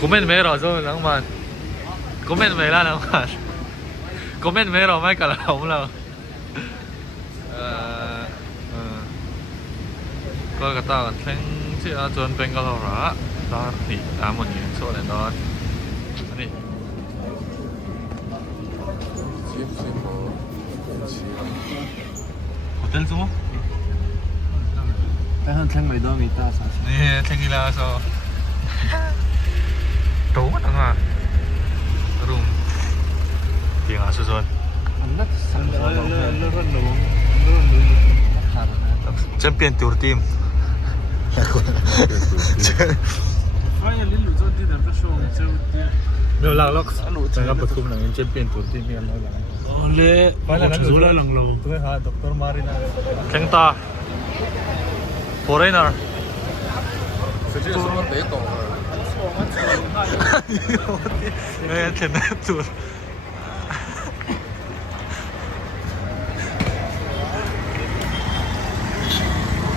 Comment mấy rồi rồi lắm mà. Comment mấy là lắm mà. Comment mấy rồi mấy cả là không đâu. Có cái tao thằng chị ở trên bên cái đó đó thì một những số này đó. Này. Hotel semua? Tahan thang mai do mi ta sa. Nè, thằng gila so. Tố mất à? Room. Tiếng à susun. Anak sang lo. Champion Tour team. Ai lilu zo di dan ka show cheu ti. Nếu là lúc chúng ta bắt cùng là champion tour team hiện nói là. Ole, phải là zula lang lo. Tôi ha Dr. Marina. Thằng ta. Foreigner.实际说得懂了。哎，天哪，tour.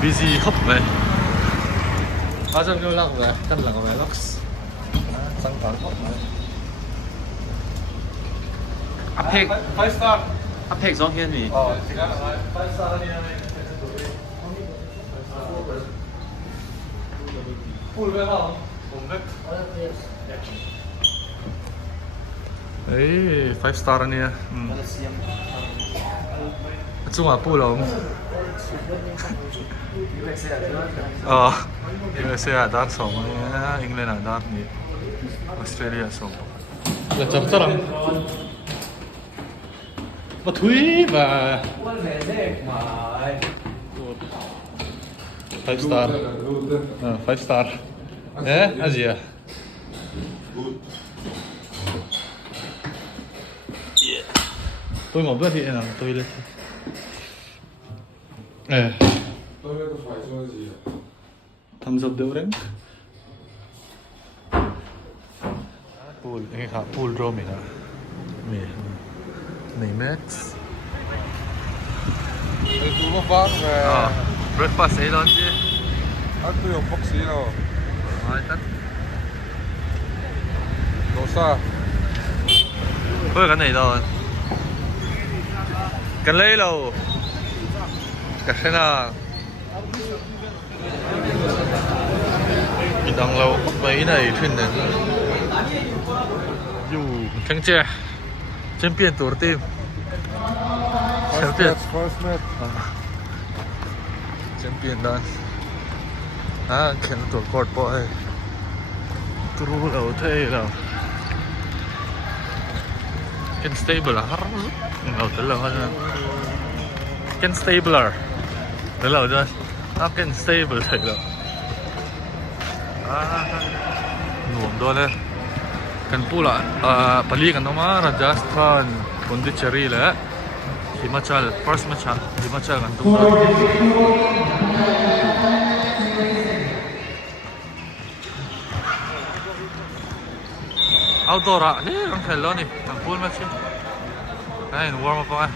Busy hấp vậy. Ở trong lăng vậy, căn lăng vậy lux. Sang phẳng hấp vậy. 앞에 5 star. 앞에 정현이. 지금 5 star đi này. Full phải không? Cùng cách. Ấy, 5 star nè. Chung à full không? USA đã sống, England đã đi, Australia sống. Là chấm sao lắm? Mà thúi và 5 star. 5 star. Asia. Tôi ngồi bước thì nào tôi lên. Tôi biết phải cho gì. Thumbs up building. Pool, cái khác pool room này này max. Tôi có vác về. Breakfast ấy đó chứ. Ăn tôi dùng bốc xí đâu. Tắt. Đồ xa. Cái này đâu? Cái lấy đâu? Cái nào? Đang lâu mấy này thuyền đến dù thằng trẻ champion tour team champion champion đó khen tour court boy turu đâu thế đâu can stable là đâu tới lâu hơn can stabler tới lâu chưa can stable thấy đâu nuông đó lên kan pula pali kan nama Rajasthan Pondicherry le Himachal first Himachal kan tu outdoor ni kan khelo ni kan pool match ai warm up ai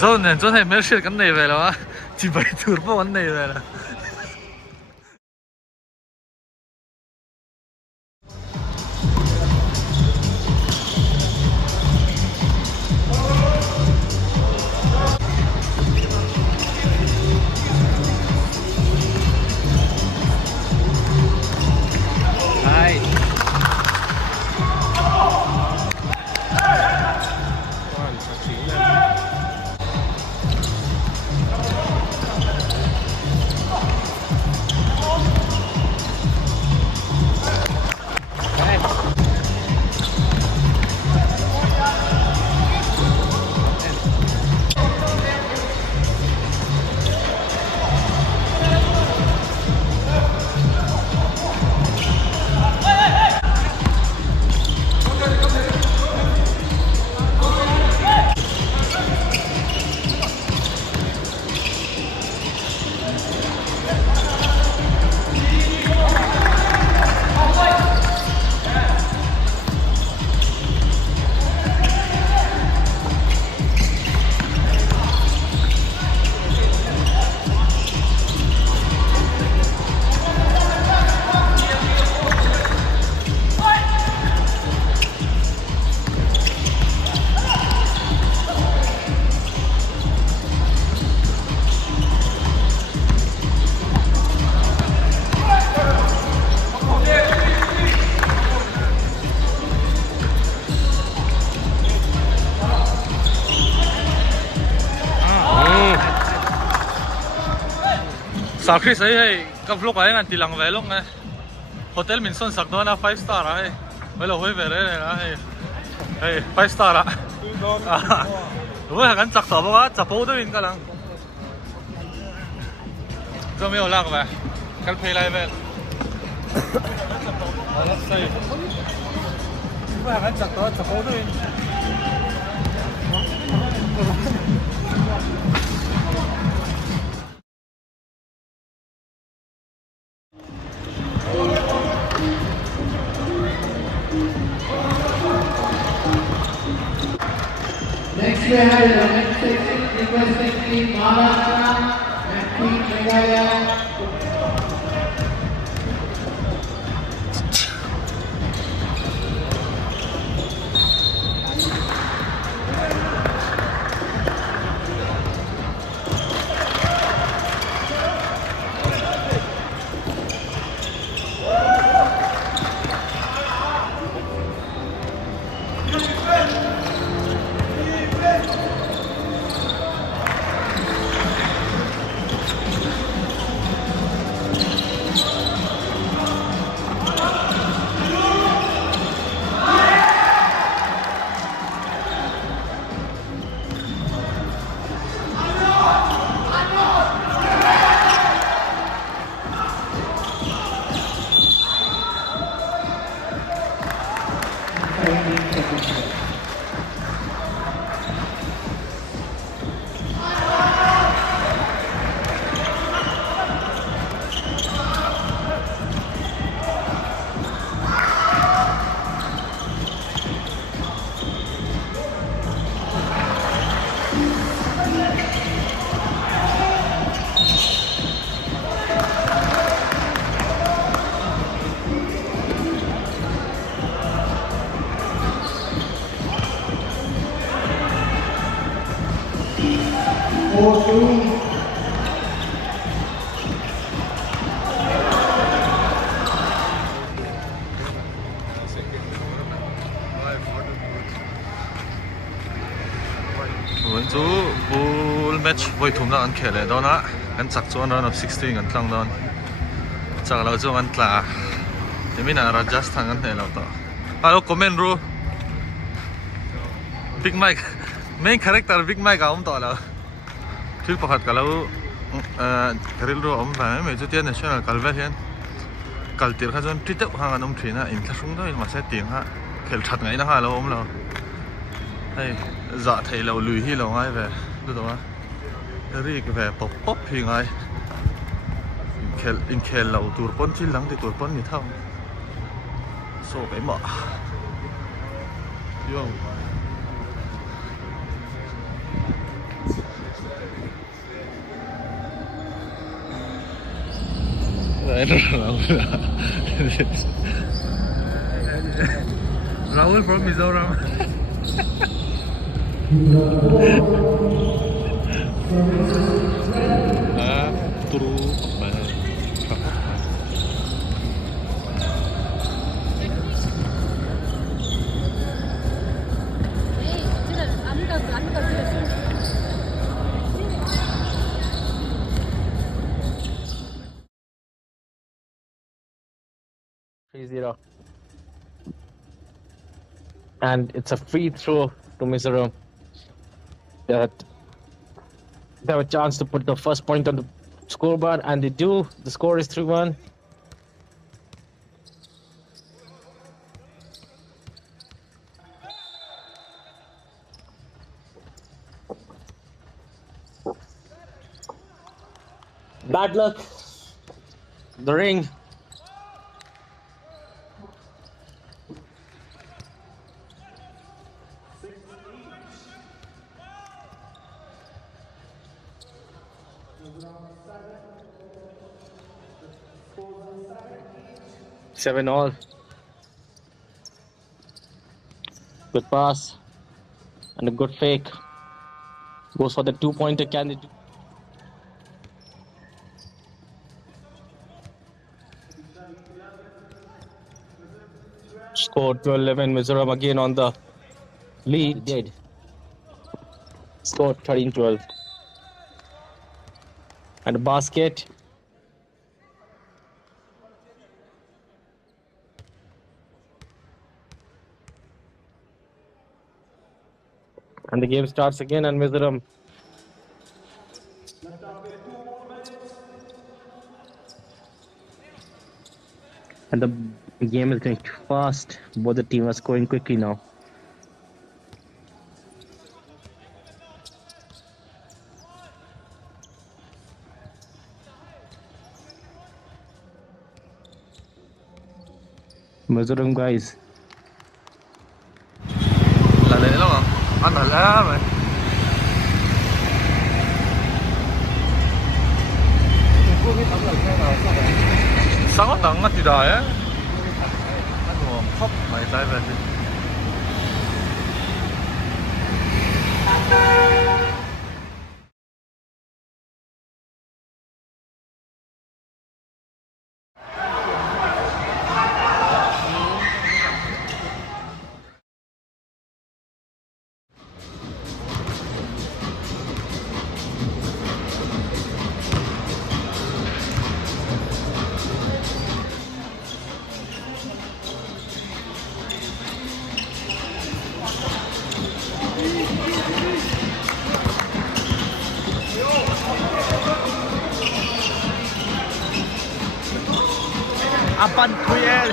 zone này chỗ này mới shit cái này về rồi chỉ bảy tour po cái này về rồi. Sakri sa'y hey, kavlok ay nga tilang velong eh. Hotel minsan sakto na 5 star ay. Wala hoy vere na hey. Hey, 5 star ah. Wala kan sakto ba? Sapo do in ka lang. So may ulang ba? Kalpay level. Alas sa'yo. Wala kan sakto, sapo do in. Next we have the next section requesting Team Maharashtra and Team Meghalaya. When to full match boy thum na an khele do na an chak chuan round of 16 an tlang don chak lo chu an tla timina Rajasthan an helo to hello comment ru Big Mike main character Big Mike a to la thil pakhat ka lo karil ro ba me chu tian national kalvel hian kaltir kha jon titeu hang an thina in thlasung do in ma se ting ha khel that ngai na ha lo lo hey dạ thầy lâu lùi hi lâu ngay về đúng không ạ ri cái về pop pop hi ngay in khel lâu tour pon chi lăng thì tour pon như thao so cái mỏ yo Rahul from Mizoram. Turu and it's a free throw to Mizoram. That they have a chance to put the first point on the scoreboard, and they do. The score is 3-1. Bad luck. The ring. Seven all. Good pass and a good fake. Goes for the 2-pointer. Can they do? Score 12-11. Mizoram again on the lead. Did. Score 13-12. And a basket. And the game starts again on Mizoram. And the game is going fast. Both the teams are scoring quickly now. Mizoram guys. Là lệ lắm à? Anh là lá mày. Sáng có tầng thì đòi á. Anh ngồi khóc mày tay về đi. Apan Kuyel.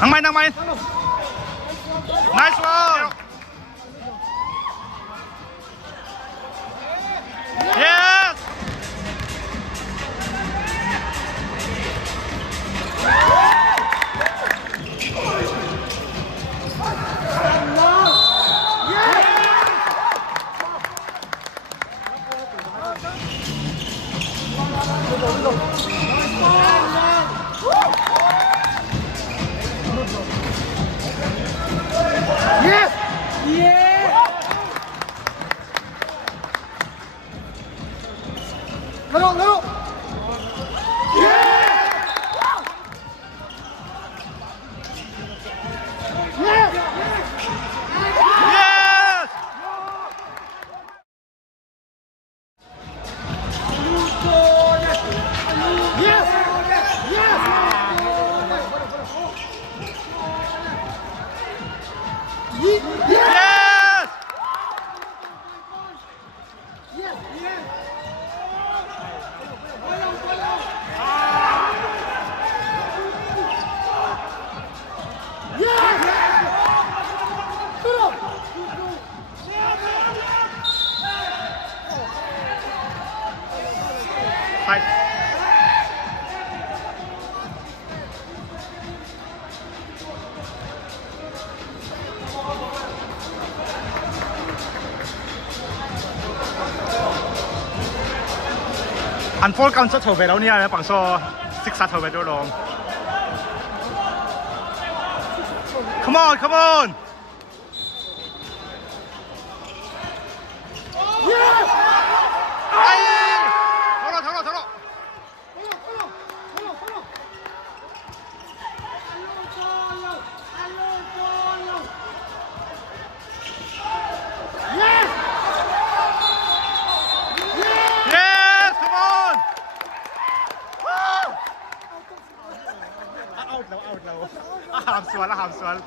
Thằng mày. Nice one. Yes. Anh Phol con xuất thủ về đâu nha, bằng số xích sát thủ về đâu luôn. Come on. Ai! Thấu rồi. out now. Half swell.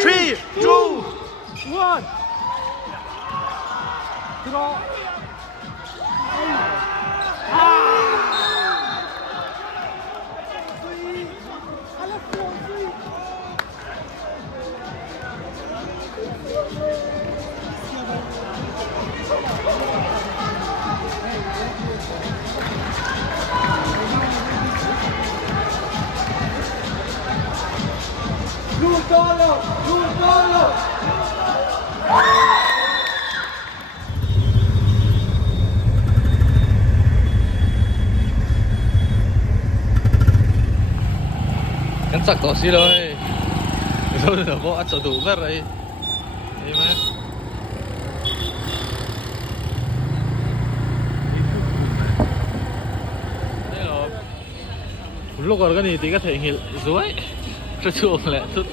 Three, two, one. Draw. Kan sakto sila eh. Ito na po at sa tuber eh. Amen. Hello. lúc còn cái gì thì có thể hiện dưới cho chuộng lẽ chút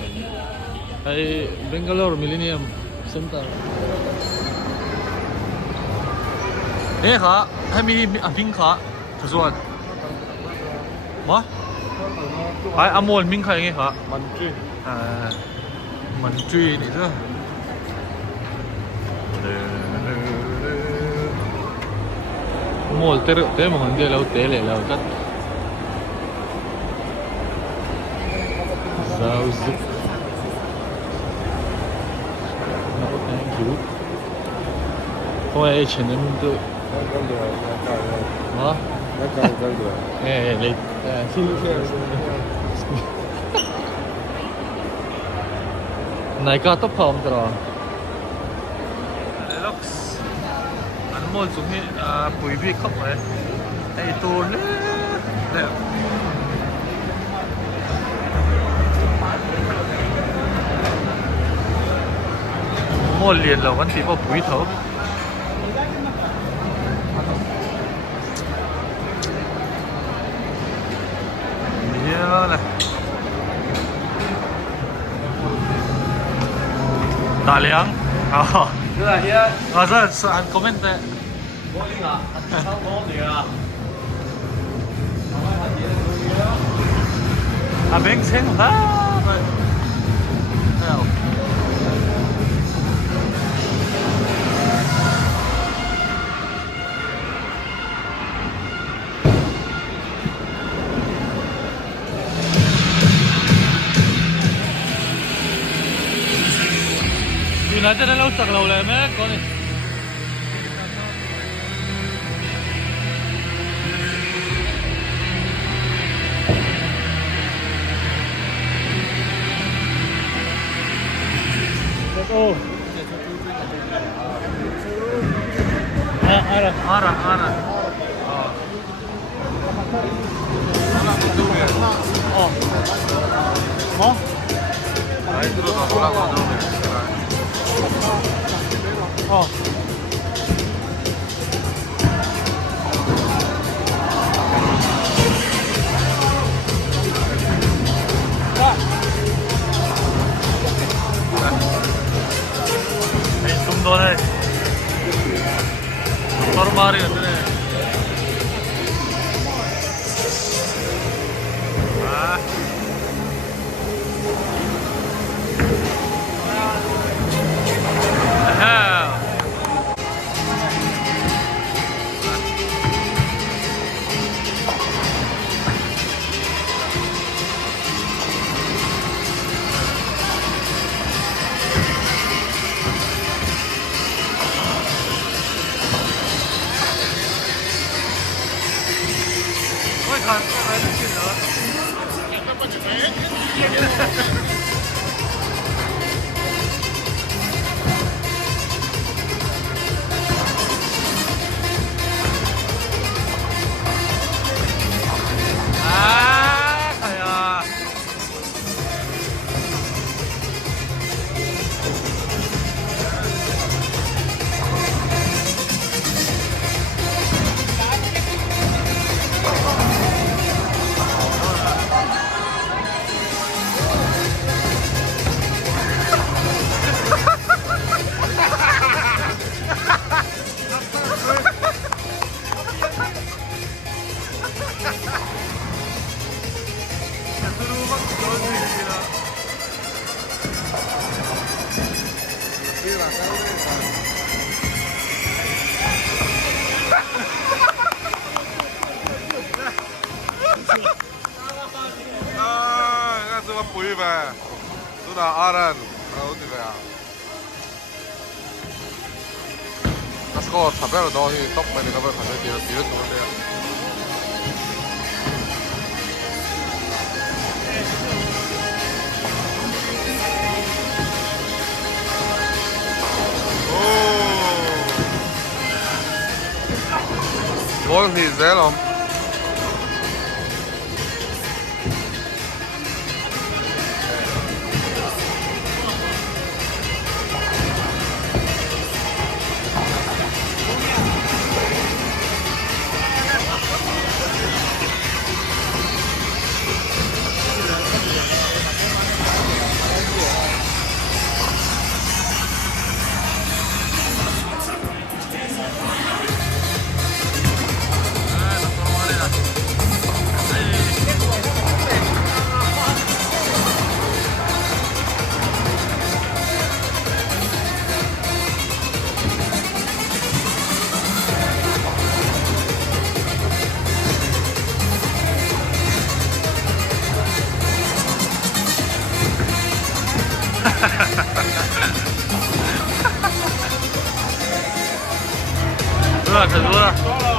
hay Bangalore Millennium Center nè hả hay mi pink hả cho chuộng mà hay amol minh khai nghe hả 만주. à mình truy này chứ molte te mo hindi la hotel la kat Zauzuk Naku thank you Thôi H&M tu Hả? Lấy này có tóc hồng rồi Lux anh mua chúng hi bùi vi khóc rồi đây tôi nè mua liền là vẫn chỉ có bùi thấu nhiều này đại liang rất là anh comment đấy à bên xem ha theo United đã lâu sạc lầu này mấy con này Oh. Ara. Oh. Mo? Ahí tú lo vas a hablar con Oh. 좀 더네. 바로 말이 안 되네. 아. 아하. bùi về. Tôi là Aran. 어디 왜야? 가스코 잡혀로 너희 떡 많이 가면 가면 뒤로 돌려야. Hvor er Mizoram? 了，成都了。